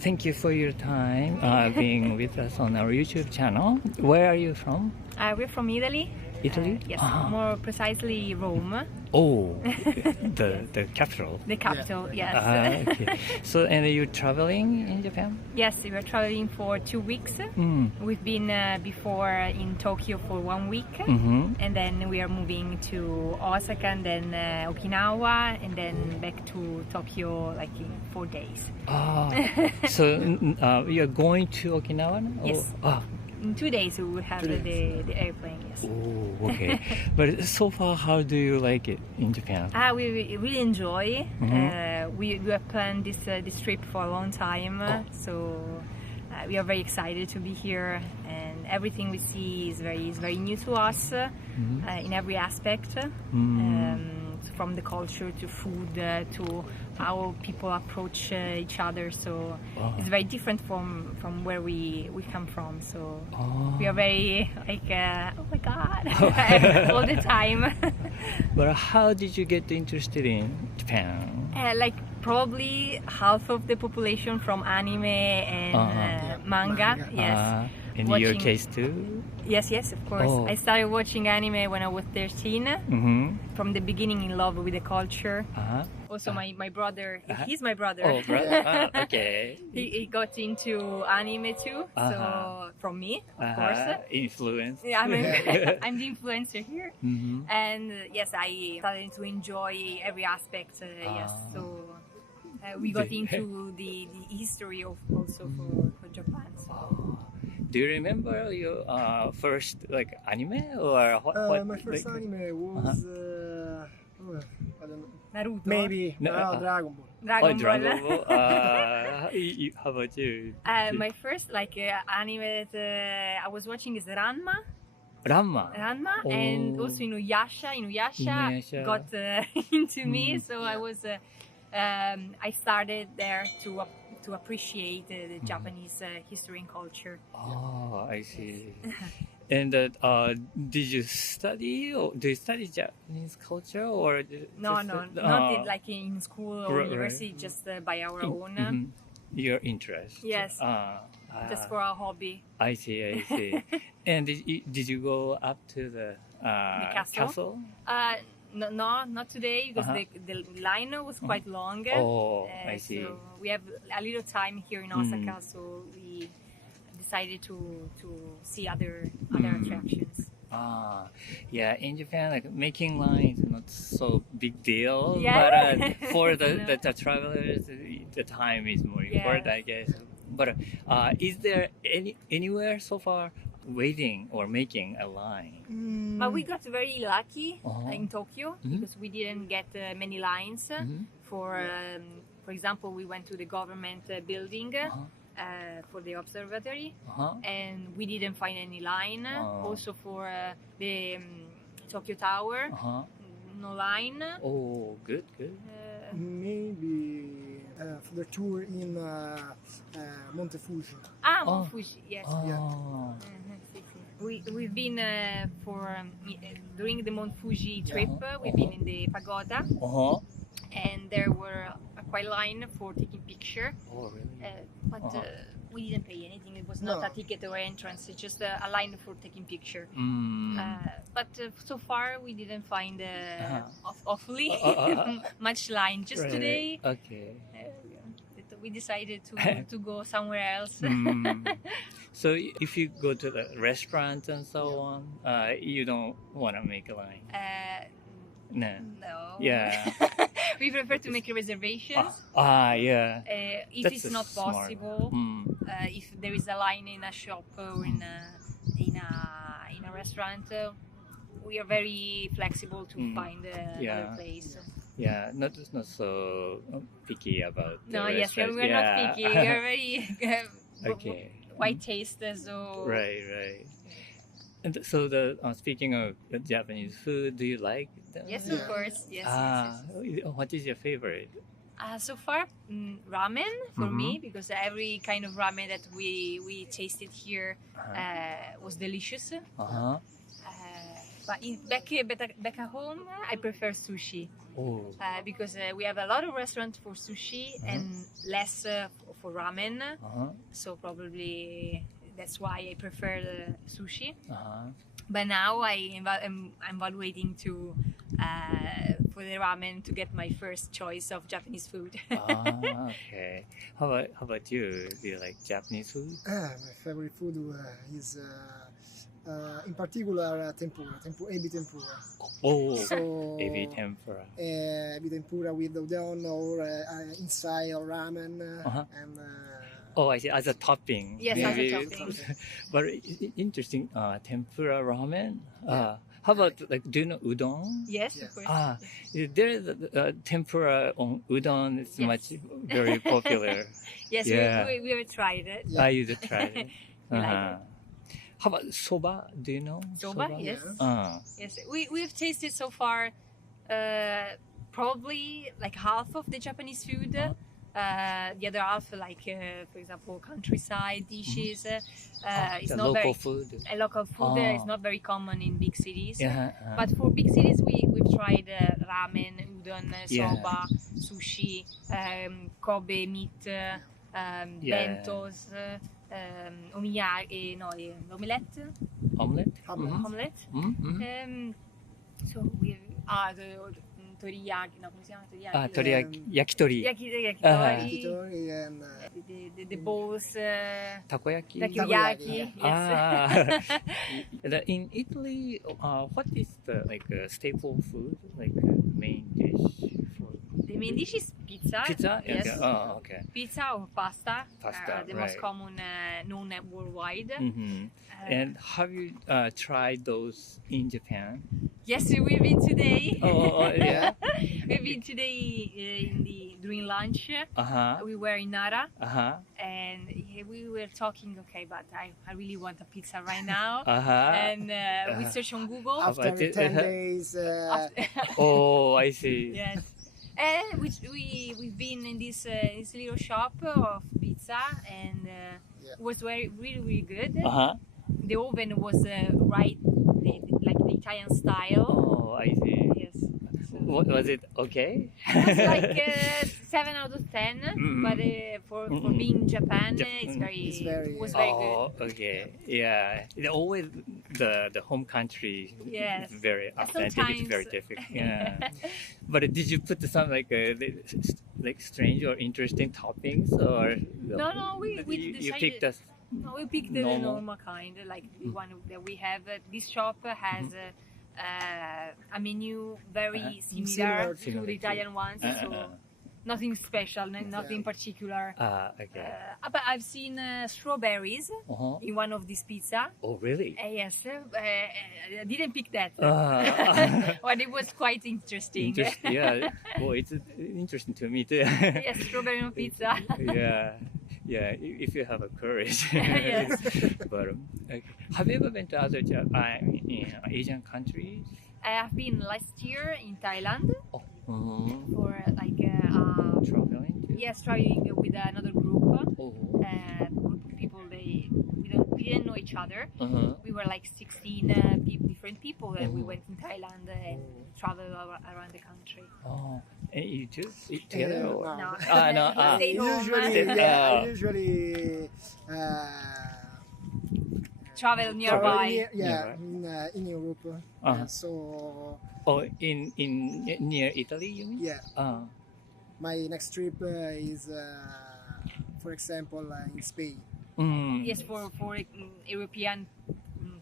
thank you for your time being with us on our YouTube channel. Where are you from? We're from Italy. Italy? Yes, more precisely Rome. Oh, the capital. The capital, yes. Okay. So, and you're traveling in Japan? Yes, we were traveling for 2 weeks. We've been before in Tokyo for 1 week, and then we are moving to Osaka and then Okinawa, and then back to Tokyo like in 4 days. So you're going to Okinawa now? Yes. In 2 days we will have the airplane, yes. Oh, okay. But so far, how do you like it in Japan? We really enjoy. We have planned this trip for a long time, so we are very excited to be here. And everything we see is very new to us in every aspect, from the culture to food to how people approach each other. So it's very different from where we come from. So we are very like, oh my God, all the time. But how did you get interested in Japan? Like probably half of the population from anime and manga. Yes. In your case too? Yes, of course. I started watching anime when I was 13. From the beginning, in love with the culture. Also, my brother, he's my brother. Oh, brother. Okay. He got into anime too. So from me, of course. Influence. Yeah, I'm the influencer here. And yes, I started to enjoy every aspect. Yes, so we got into the history of also for Japan. So. Do you remember your first like anime or what? My first anime was I don't know. Naruto. Maybe Dragon Ball. Dragon Ball. How about you? My first like anime that I was watching is Ranma. Ranma. And also Inuyasha got into me, so I was I started there to appreciate the Japanese history and culture. Oh, I see. And did you study or do you study Japanese culture or not like in school or university, just by our own. Your interest. Yes. Just for our hobby. I see. And did you go up to the castle? No, not today because the line was quite long. Oh, I see. So we have a little time here in Osaka, so we decided to see other attractions. Yeah, in Japan, like making lines is not so big deal, Yeah. but for the travelers, the time is more important, I guess. But is there anywhere so far waiting or making a line? But we got very lucky in Tokyo because we didn't get many lines. For example, we went to the government building for the observatory, and we didn't find any line. Also for the Tokyo Tower, no line. Oh, good. Maybe for the tour in Monte Fuji. Monte Fuji, yes. We've been for during the Monte Fuji trip. We've been in the pagoda, and there were a quite line for taking picture. Oh, really? But we didn't pay anything. It was not a ticket or entrance. It's just a line for taking picture. But so far we didn't find awfully much line. Just today. Okay. We decided to go somewhere else. So if you go to the restaurant and so on, you don't want to make a line? No. Yeah. We prefer to make reservations. Yeah. If That's it's not possible, if there is a line in a shop or in a restaurant, we are very flexible to find another place. Yeah, not so picky about the yes, restaurant. we're not picky. We're very white taste. So right. And so speaking of Japanese food, do you like them? Yes, of course. Yes. What is your favorite? So far, ramen for me, because every kind of ramen that we tasted here was delicious. But back at home, I prefer sushi. Because we have a lot of restaurants for sushi and less for ramen, Uh-huh. so probably that's why I prefer the sushi. Uh-huh. But now I'm evaluating to for the ramen to get my first choice of Japanese food. Okay. How about you? Do you like Japanese food? My favorite food is in particular tempura, ebi tempura. Oh, So ebi tempura. ebi tempura with udon or inside ramen Uh-huh. and Oh, I see. As a topping. Yes, as a topping. But interesting. Tempura ramen. How about do you know udon? Yes, Yeah. of course. There is tempura on udon. It's Yes. very popular. Yes, Yeah. we have tried it. Yeah. I used to try it. We like How about soba? Do you know Soba, yes. Yes, we've tasted so far probably like half of the Japanese food. The other half, like for example, countryside dishes. It's the not local very food. local food. Is not very common in big cities. Yeah. But for big cities, we've tried ramen, udon, Yeah. soba, sushi, Kobe meat, bentos, l'omelette. Omelette. Omelette. Omelette. Mm-hmm. So we the teriyaki. No, come si chiama teriyaki? Teriyaki, yakitori. Yakitori. yakitori and The bowls. Takoyaki. Takoyaki. Yes. In Italy, what is the staple food, main dish? The main dish is pizza. Pizza? Yes. Okay. Oh, okay. Pizza or pasta. Pasta, The most right. common known worldwide. Mm-hmm. And have you tried those in Japan? Yes, we've been today. Oh, yeah. We've been today during lunch. Uh-huh. We were in Nara, Uh-huh. and we were talking. Okay, but I really want a pizza right now. Uh-huh. And we searched on Google. How about after it? 10 days Oh, I see. Yes. And we've been in this little shop of pizza, and it was really good. Uh-huh. The oven was right, like the Italian style. Oh, I see. Yes. So Was it okay? it was like 7 out of 10, Mm. but for being in Japan, It's was very good. Oh, okay. Yeah. Always the home country Yes. is very authentic. It's Sometimes- very difficult. Yeah. But did you put some strange or interesting toppings, or No, we you decided. picked us? No, we picked the normal kind, like the one that we have. This shop has a menu very similar to Similar the to- Italian ones, so nothing special, nothing particular. Okay. But I've seen strawberries Uh-huh. in one of these pizza. Oh, really? Yes, I didn't pick that, Uh, but it was quite interesting. Yeah. Well, it's interesting to me too. Yes, strawberry on pizza. Yeah, if you have a courage. Yes. But have you ever been to other Asian countries? I have been last year in Thailand Oh, mm-hmm. for Traveling to? yes, traveling with another group. Oh. Group of people. We didn't know each other. Uh-huh. We were like 16 different people, and we went in Thailand and traveled around the country. Oh, and you two eat together? Or? no. No. Stay home. Usually Travel nearby. in Europe. Uh-huh. So Oh, in near Italy, you mean? yeah, my next trip is for example in Spain. Mm. Yes, for European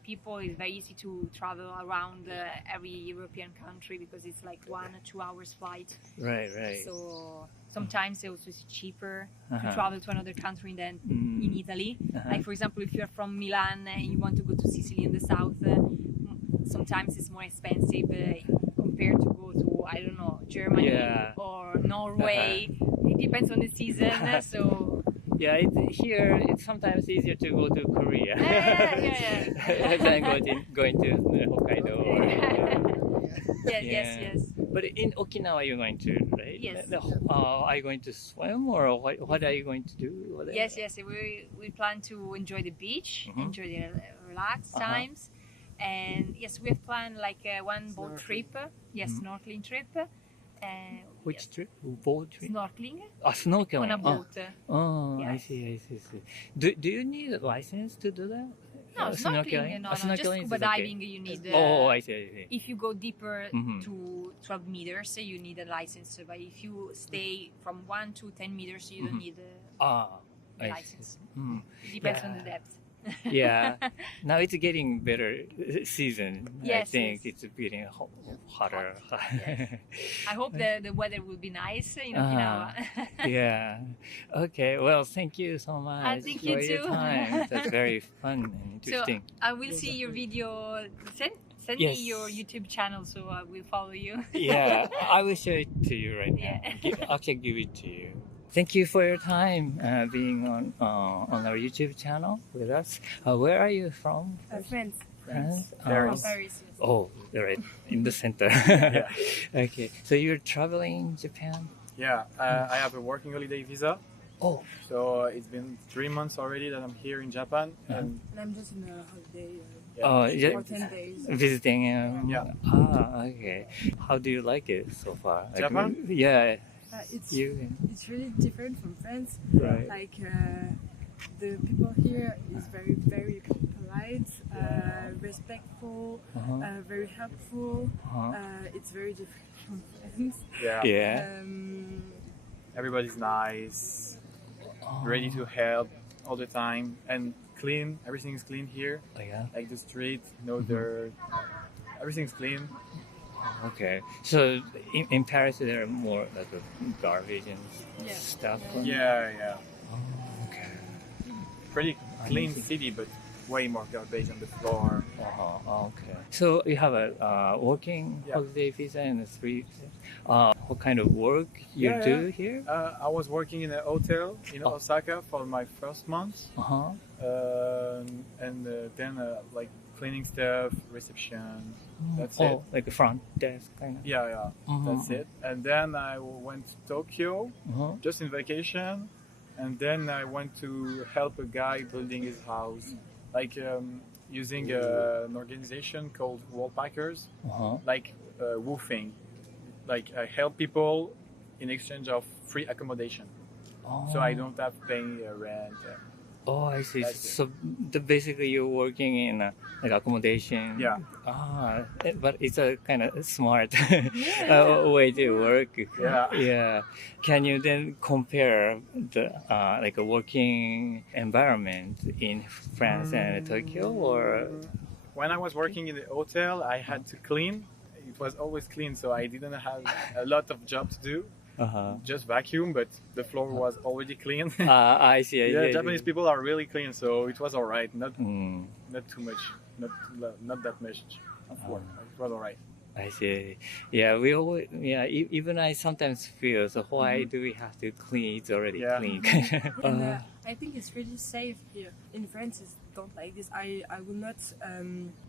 people, it's very easy to travel around every European country because it's like 1 or 2 hours flight. Right. So sometimes it also is cheaper Uh-huh. to travel to another country than Mm. in Italy. Uh-huh. Like for example, if you're from Milan and you want to go to Sicily in the south, sometimes it's more expensive compared to go to, I don't know, Germany Yeah. or Norway. It depends on the season. So Yeah, it's sometimes easier to go to Korea Yeah. than going to Hokkaido. Or, yes. But in Okinawa, you're going to, right? Yes. Are you going to swim, or what are you going to do over there? Yes. We plan to enjoy the beach, Mhm. enjoy the relaxed Uh-huh. times, and yes, we have planned like one boat trip, snorkeling trip, Which trip? Boat trip? Snorkeling Snorkeling. on a boat. Oh, I Yes. see, I see. Do you need a license to do that? No, snorkeling. No, just Snorkeling scuba is okay. diving. You need. I see, I see. If you go deeper Mhm. to 12 meters, you need a license. But if you stay from 1 to 10 meters, you don't need a I see. license. Mm. It depends on Yeah. the depth. Yeah. Now it's getting better season. I Yes, think yes. it's getting hotter. Yes. I hope the weather will be nice in Uh-huh. Okinawa. Yeah. Okay. Well, thank you so much thank for you your too. time. That's very fun and So interesting. I will see your video. Send Yes. me your YouTube channel so I will follow you. Yeah, I will show it to you right now. Yeah. I can give it to you. Thank you for your time being on our YouTube channel with us. Where are you from? France. France? From Paris. Yes. Oh, right in the center. Yeah. Okay, so you're traveling Japan? Yeah, I have a working holiday visa, Oh, so it's been 3 months already that I'm here in Japan, and And I'm just on a holiday yeah, for 10 days. visiting. Yeah. Okay. How do you like it so far? Like, Japan? Yeah, It's you. it's really different from France. Right. Like the people here is very very polite, respectful, very helpful. It's very different from France. yeah, Yeah. everybody's nice, ready to help all the time, and clean. Everything is clean here, Oh, yeah. like the street, no dirt. Everything's clean. Okay. So in Paris, there are more like garbage and Yeah. stuff. Yeah, Oh, okay. pretty clean see. city, but way more garbage on the floor. Okay. So you have a working Yeah. holiday visa and a free. What kind of work you Yeah, do yeah. here? I was working in a hotel in Osaka for my first month. And then like cleaning stuff, reception. That's it. Like a front desk kind of. Yeah, that's it. And then I went to Tokyo just in vacation, and then I went to help a guy building his house, like using an organization called Wallpackers, like woofing. Like I help people in exchange of free accommodation, so I don't have to pay rent. Oh, I see. That's it. So basically, you're working in like accommodation. Yeah. But it's a kind of smart way to work. Yeah. Yeah. Can you then compare the like a working environment in France and Tokyo, or? When I was working in the hotel, I had to clean. It was always clean, so I didn't have a lot of job to do. Just vacuum, but the floor was already clean. I see. Yeah, Japanese people are really clean, so it was alright. Not Mm, too much, not that much of work. It was alright. I see. Yeah, we always. Yeah, even I sometimes feel. So why do we have to clean? It's already Yeah. clean. And I think it's really safe here. In France, it's don't like this. I will not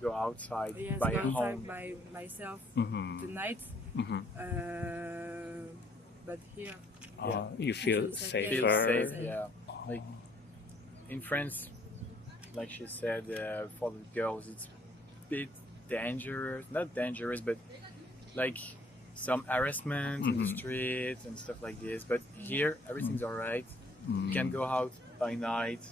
Go outside, yes, buy go a outside home. by myself Mhm. tonight. Mhm. But here, You feel Feel safer. Feel safe, Safe. yeah. Like in France, like she said, for the girls, it's a bit dangerous. Not dangerous, but like some harassment in the Mhm. streets and stuff like this. But here, everything's alright. Mm. You can go out by night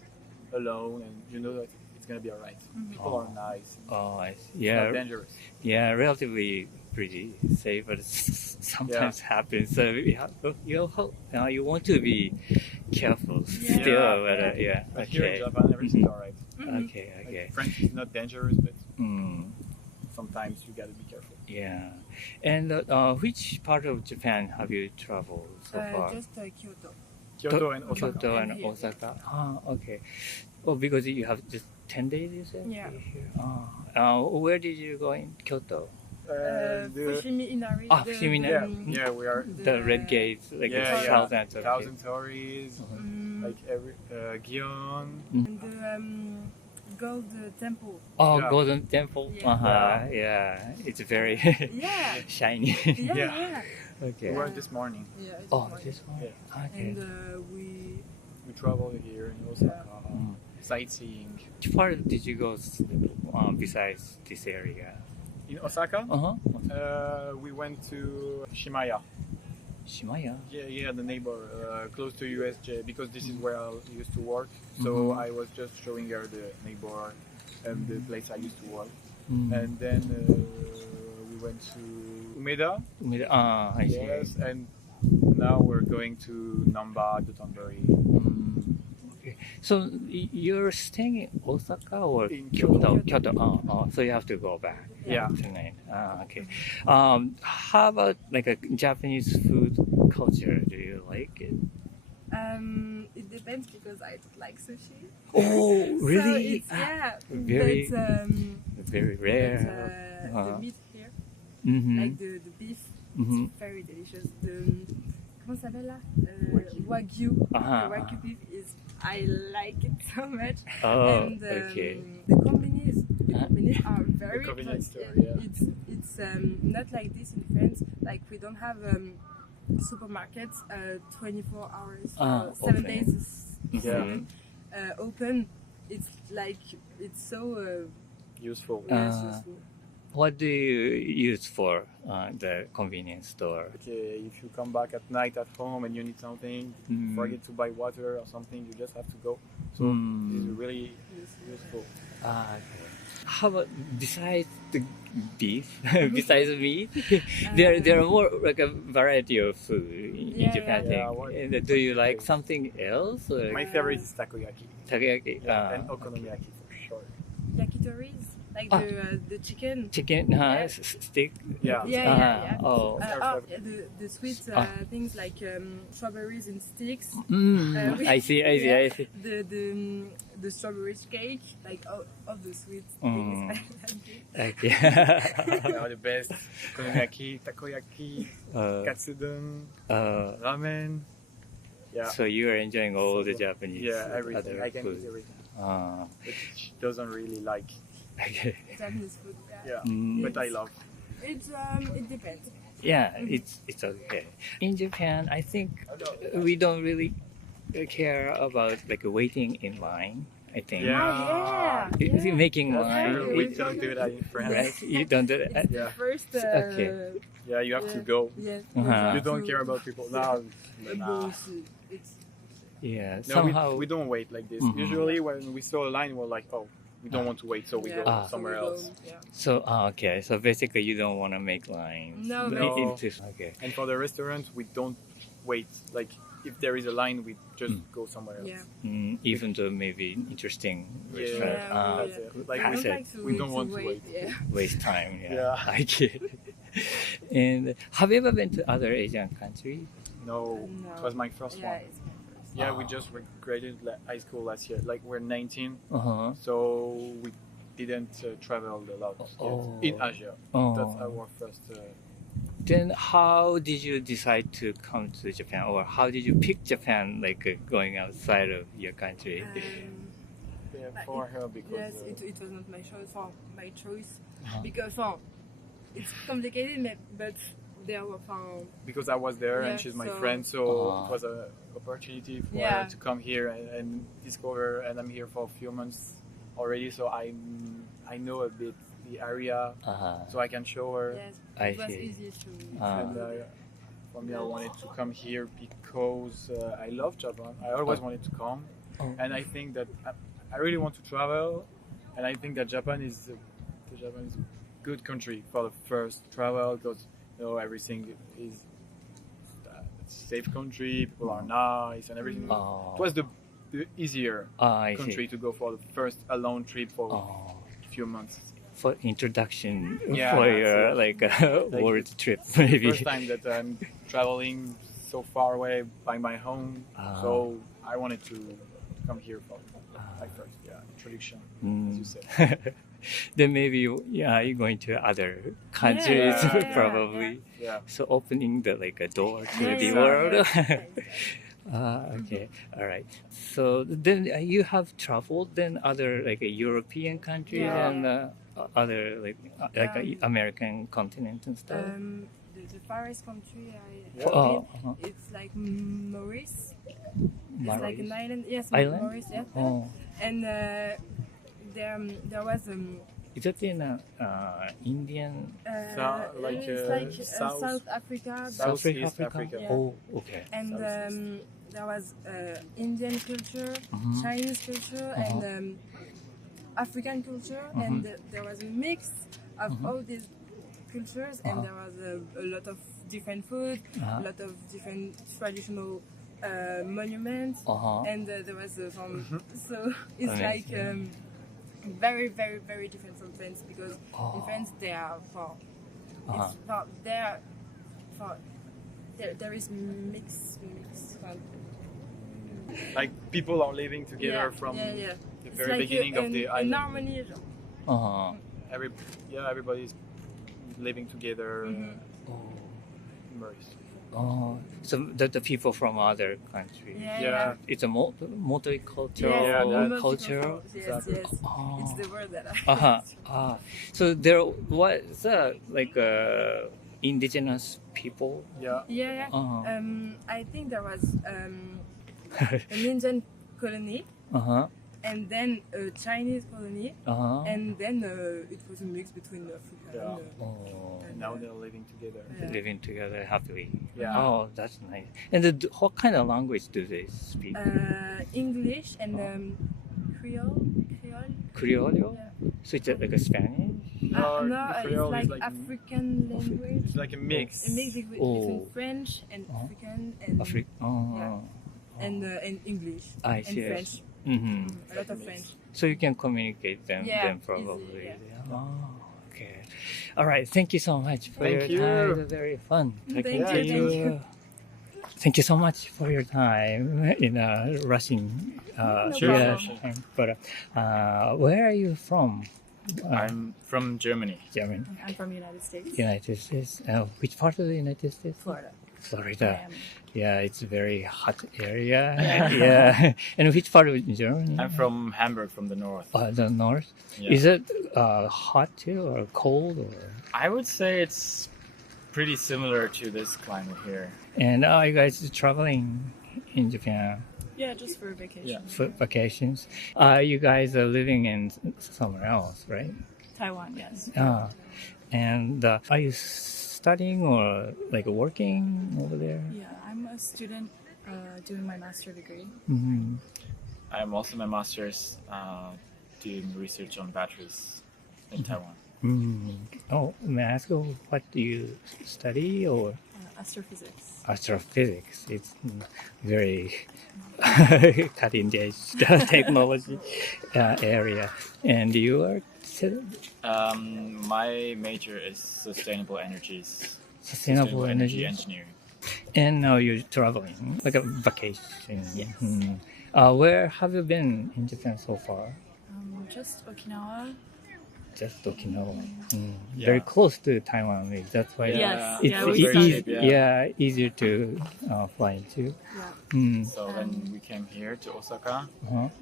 alone, and you know that it's gonna be alright. People are nice. Oh, I see. Not Yeah, dangerous. yeah, relatively pretty safe, but sometimes happens. So you want to be careful still, Yeah. but yeah. But here in Okay. Japan, everything's alright. Okay. Like, Okay. French is not dangerous, but Mm, sometimes you gotta be careful. yeah. And which part of Japan have you traveled so far? just Kyoto. Kyoto and Osaka. Kyoto and And here. Osaka. Okay. Well, because you have just 10 days, you said? Yeah. Here. Where did you go in Kyoto? The- Fushimi Inari. Fushimi Inari. yeah, we are The Red Gates, like Yeah, yeah. thousands of Thousand Stories, Mm, like every Gion. and the gold temple. Oh, Yeah. Golden Temple. Yeah. Yeah. It's very Yeah. shiny. Yeah. Yeah. Okay. We went this morning. Yeah. it's Oh, nice. this one. Yeah. Okay. And we We traveled here in Osaka, Mm. sightseeing. Which part did you go besides this area? In Osaka, We we went to Shimaya. Shimaya. Yeah, the neighbor close to USJ, because this is where I used to work. So I was just showing her the neighbor and the place I used to work. And then we went to Umeda. I see. Yes, and now we're going to Namba, Dotonbori. Okay. So you're staying in Osaka or In Kyoto? Kyoto. Kyoto. So you have to go back. Yeah. Tonight. Okay. How about like a Japanese food culture? Do you like it? It depends because I don't like sushi. Oh, really? So it's, Very- but, Very rare. the meat here, Mm-hmm. like the beef, Mhm. it's very delicious. Comment ça s'appelle là? Wagyu. Uh-huh. The Wagyu beef is, I like it so much. Oh, And okay. the combinés Huh? are very convenience store, good. yeah. It's not like this in France. Like we don't have supermarkets 24 hours, 7 open. days Mhm. open. It's like it's so Useful. useful. What do you use for the convenience store? Okay, if you come back at night at home and you need something, forget to buy water or something, you just have to go. So this is really useful. Okay. How about besides the beef, besides meat, there are more like a variety of food in Yeah, Japan. I yeah. think. Yeah, And do you like something else? Or My favorite is takoyaki. takoyaki, And okonomiyaki for sure. Yakitoris, like the chicken. chicken Yeah. stick. Yeah. Yeah. Oh. The sweet things like strawberries in sticks. I see. The strawberry cake, like all the sweet things. Okay. Now the best. Okonomiyaki, takoyaki, katsudon, ramen. Yeah. So you are enjoying all the Japanese Yeah, everything. other I can food. eat everything. Ah. But she doesn't really like. Okay. Japanese food. Yeah. Mm. But I love. It depends. Yeah, it's okay. In Japan, I think we don't really care about like waiting in line. I think. Yeah. Is it making That's line? true. We don't do that in France. Right? You don't do that. It's Yeah. the first. Okay. Yeah, you have to go. Yes. Uh-huh. You don't care about people. Nah. It's Yeah. No, Somehow. we don't wait like this. Mhm. Usually, when we saw a line, we're like, oh, we don't want to wait, so we go Ah. somewhere else. So okay. So basically, you don't want to make lines. No, no. Okay. And for the restaurant, we don't wait. Like, if there is a line, we just go somewhere else. Yeah. Even though maybe interesting Yeah, restaurant. that's it. Like, I we, said, we don't want to wait. Yeah. waste time. Yeah. Yeah. I get it. And have you ever been to other Asian countries? No, No. it was my first Yeah, one. it's my first. Yeah, we just graduated high school last year. Like, we're 19, Uh-huh. so we didn't travel a lot yet in Asia. That's our first. Then how did you decide to come to Japan, or how did you pick Japan, like going outside of your country? Yeah, for her because. Yes, it was not my choice. For my choice, Uh-huh. because it's complicated, but there were Because I was there Yeah, and she's my so- friend, so Ah. it was an opportunity for Yeah. her to come here and discover. And I'm here for a few months already, so I know a bit the area, so I can show her. yes, I it was see. easy to. And for me, I wanted to come here because I love Japan. I always wanted to come, and I think that I really want to travel, and I think that Japan is a good country for the first travel because everything is a safe country. People are nice and everything. It was the easier I country see. to go for the first alone trip for a few months. For introduction Yeah, for that's your it. like Like, world trip, maybe. First time that I'm traveling so far away by my home, so I wanted to come here for my first introduction, as you said. Then maybe you're going to other countries Yeah. probably. Yeah. So opening the like a door to Yeah, the yeah, world. yeah. Okay, all right. So then you have traveled then other like European countries Yeah. and other like American continent and stuff. The farthest country I Yeah. have been, it's like Maurice. It's like an Maurice? island. Yes, Island? Maurice. Yeah. Oh. And there was Is that in Indian? It's like South Africa. Southeast Africa. Yeah. Oh, okay. And there was Indian culture, Chinese culture, and African culture, and there was a mix of all these cultures, and there was a lot of different food, a lot of different traditional monuments, and there was so it's like very, very, very different from France, because in France they are there is mix. Like people are living together from the very like beginning of the island. In harmony. Everybody's living together. Embraced. So the people from other countries. Yeah. It's a multicultural culture. Yes. It's the word that I. So there was like indigenous people. Yeah. I think there was an Indian colony, and then a Chinese colony, and then it was a mix between Africa and now they're living together. Living together happily. Yeah. Oh, that's nice. And what kind of language do they speak? English and Creole. Creole? Yeah. So it's like a Spanish? No, the it's Creole like is like African language. It's like a mix. A mix between French and African and and English I and see. French. A lot of French. So you can communicate them probably. Easily, yeah. Oh, okay. All right. Thank you so much for Thank your time. you. It was very fun. Thank you. Thank you so much for your time in rushing. problem. But where are you from? I'm from Germany. Germany. I'm from United States. United States. Which part of the United States? Florida. Florida. Miami. Yeah, it's a very hot area. Yeah. And which part of Germany? I'm from Hamburg, from the north. The north. Yeah. Is it hot too, or cold, or? I would say it's pretty similar to this climate here. And are you guys traveling in Japan Yeah, just for a vacation. Yeah. for vacations? You guys are living in somewhere else, right? Taiwan, yes. And are you studying or like working over there? Yeah, I'm a student doing my master degree. I'm also my master's doing research on batteries in Taiwan. Oh, may I ask you what do you study, or? Astrophysics. Astrophysics. It's very cutting edge technology area. And you are My major is sustainable energies. sustainable energy. Engineering. And now you're traveling, like a vacation. Yes. Where have you been in Japan so far? Just Okinawa. Just Okinawa. Yeah. Very close to Taiwan. That's why Yes. it's Yeah, we easy, started- easier to fly into. Yeah. So then we came here to Osaka,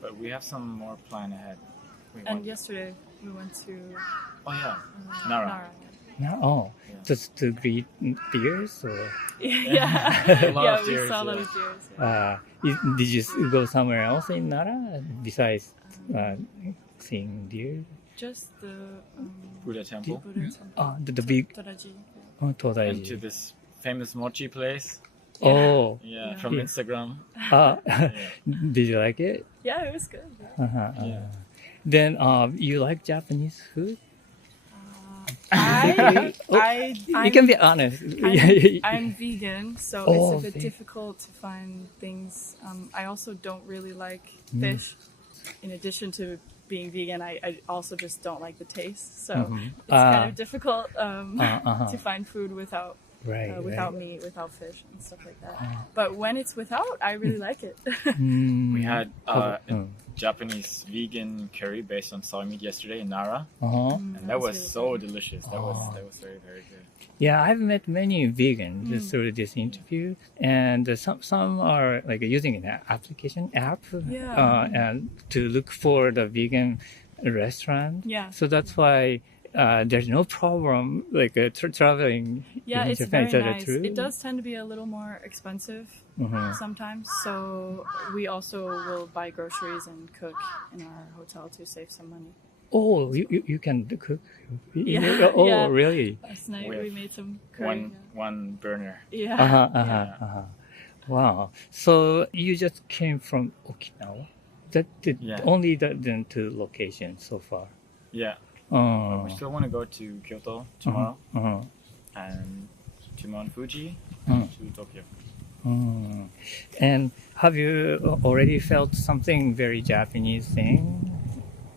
but we have some more plan ahead. And yesterday we went to Nara. No, just to greet deers, or Yeah. A lot Yeah, of we deers, saw yeah. those deers. Yeah. did you go somewhere else in Nara besides seeing deer? Just the Buddha temple. Buddha temple. The big Toraji. And to Todaiji. this famous mochi place. Oh, Yeah. From Yeah. Instagram. Did you like it? Yeah, it was good. Yeah. Then you like Japanese food? You can be honest. I'm vegan, so Oh, it's a bit vegan. difficult to find things. I also don't really like fish. In addition to being vegan, I also just don't like the taste. So it's kind of difficult to find food without meat, without fish, and stuff like that. But when it's without, I really like it. We had a Japanese vegan curry based on soy meat yesterday in Nara, and that was really so delicious. That was very, very good. Yeah, I've met many vegans just through this interview, and some are like using an application app, and to look for the vegan restaurant. Yeah. So that's why there's no problem like traveling. Yeah, in it's Japan. very Is that nice. true? It does tend to be a little more expensive sometimes, so we also will buy groceries and cook in our hotel to save some money. Oh, you can cook? Yeah, Oh, yeah. really? Last night With we made some curry. one burner. Yeah. Wow. So you just came from Okinawa? Yeah. Only the two locations so far? Yeah. Oh. We still want to go to Kyoto tomorrow and to Mount Fuji and to Tokyo. And have you already felt something very Japanese thing?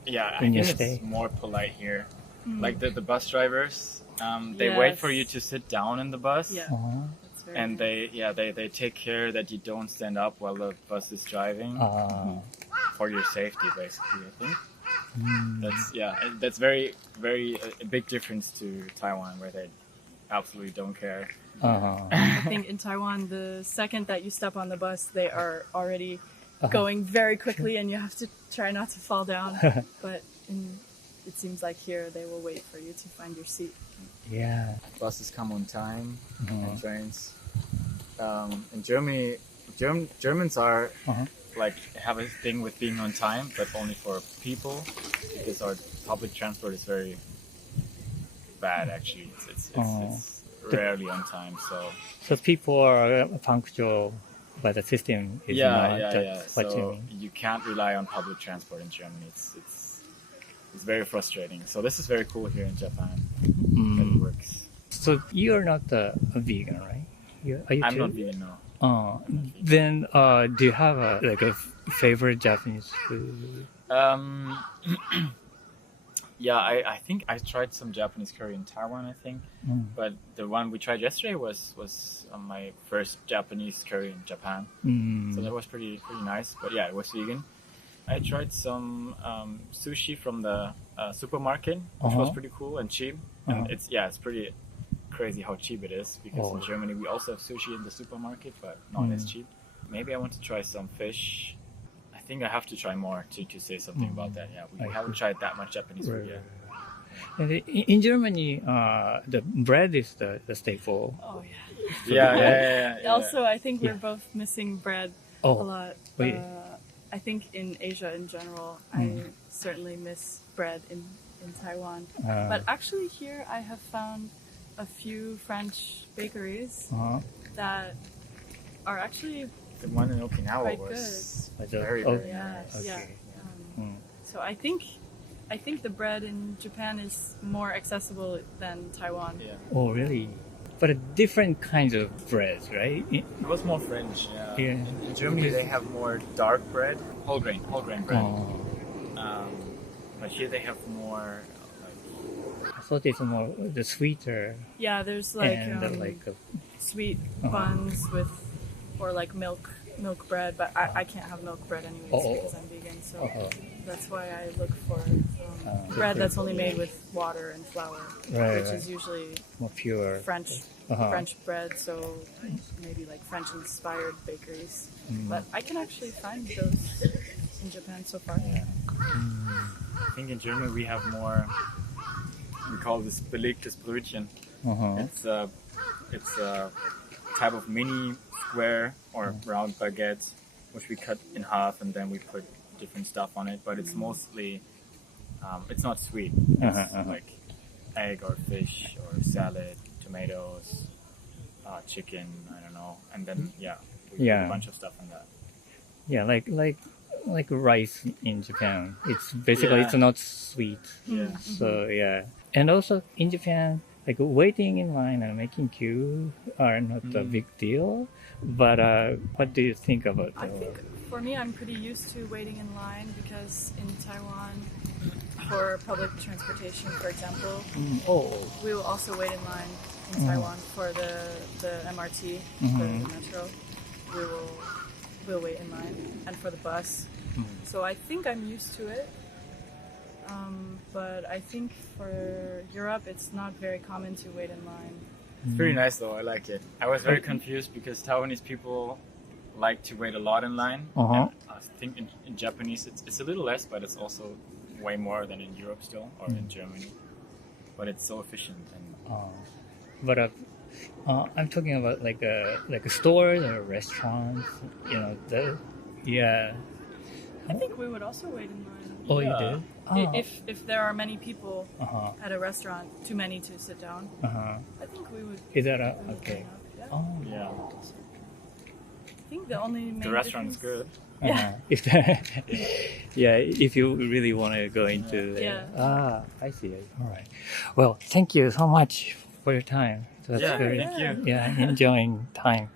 Yeah, I When you think stay? it's more polite here. Like the bus drivers, they wait for you to sit down in the bus. Yeah. That's very And nice. they take care that you don't stand up while the bus is driving for your safety, basically. I think that's very a big difference to Taiwan, where they absolutely don't care. I think in Taiwan, the second that you step on the bus, they are already going very quickly, and you have to try not to fall down. But it seems like here they will wait for you to find your seat. Yeah. Buses come on time and trains. In Germany, Germans are like have a thing with being on time, but only for people, because our public transport is very bad. Actually, it's rarely on time. So people are punctual, but the system is not. That's what you So mean. you can't rely on public transport in Germany. It's very frustrating. So this is very cool here in Japan. That it works. So you're not a vegan, right? Are you I'm too? not vegan, no. Then do you have a favorite Japanese food? Yeah, I think I tried some Japanese curry in Taiwan, I think. But the one we tried yesterday was my first Japanese curry in Japan. So that was pretty nice. But yeah, it was vegan. I tried some sushi from the supermarket, which was pretty cool and cheap. And it's pretty crazy how cheap it is, because in Germany we also have sushi in the supermarket, but not as cheap. Maybe I want to try some fish. I think I have to try more to say something about that. Yeah, we haven't tried that much Japanese food yet. And in Germany, the bread is the staple. Oh yeah. Yeah. Also, I think we're both missing bread a lot. Wait. I think in Asia in general, I certainly miss bread in Taiwan. But actually here I have found a few French bakeries that are actually The one in Okinawa quite was good. very Yes, nice. yeah. So I think the bread in Japan is more accessible than Taiwan. Yeah. Oh, really? But different kinds of breads, right? It was more French. Yeah. In Germany, they have more dark bread, whole grain bread. But here they have more. I thought it's more the sweeter Yeah, there's like and sweet buns with, or like milk bread, but I can't have milk bread anyways because I'm vegan, so that's why I look for bread that's only made with water and flour, which is usually more pure French bread, so maybe like French inspired bakeries. But I can actually find those in Japan so far. I think in Germany we have more. We call this belegtes Brötchen. It's a type of mini square or round baguette, which we cut in half and then we put different stuff on it. But it's mostly, it's not sweet. It's like egg or fish or salad, tomatoes, chicken. I don't know, and then we put a bunch of stuff on that. Yeah, like rice in Japan. It's basically it's not sweet. Yeah. So and also in Japan, like waiting in line and making queue are not a big deal. But what do you think about I think for me, I'm pretty used to waiting in line because in Taiwan, for public transportation, for example, we will also wait in line in Taiwan for the MRT, the metro. We'll wait in line, and for the bus. So I think I'm used to it. But I think for Europe, it's not very common to wait in line. It's pretty nice though. I like it. I was very confused because Taiwanese people like to wait a lot in line. And I think in Japanese it's a little less, but it's also way more than in Europe still, or in Germany. But it's so efficient. But I'm talking about like stores or restaurants. I think we would also wait in line. Oh, you did? Oh. If there are many people at a restaurant, too many to sit down, I think we would. Is that we would okay? line up, yeah. Yeah. I think the only main The restaurant's difference- good. If you really want to go into there. Yeah. I see. All right. Well, thank you so much for your time. That's Yeah, very, thank you. Yeah, enjoying time.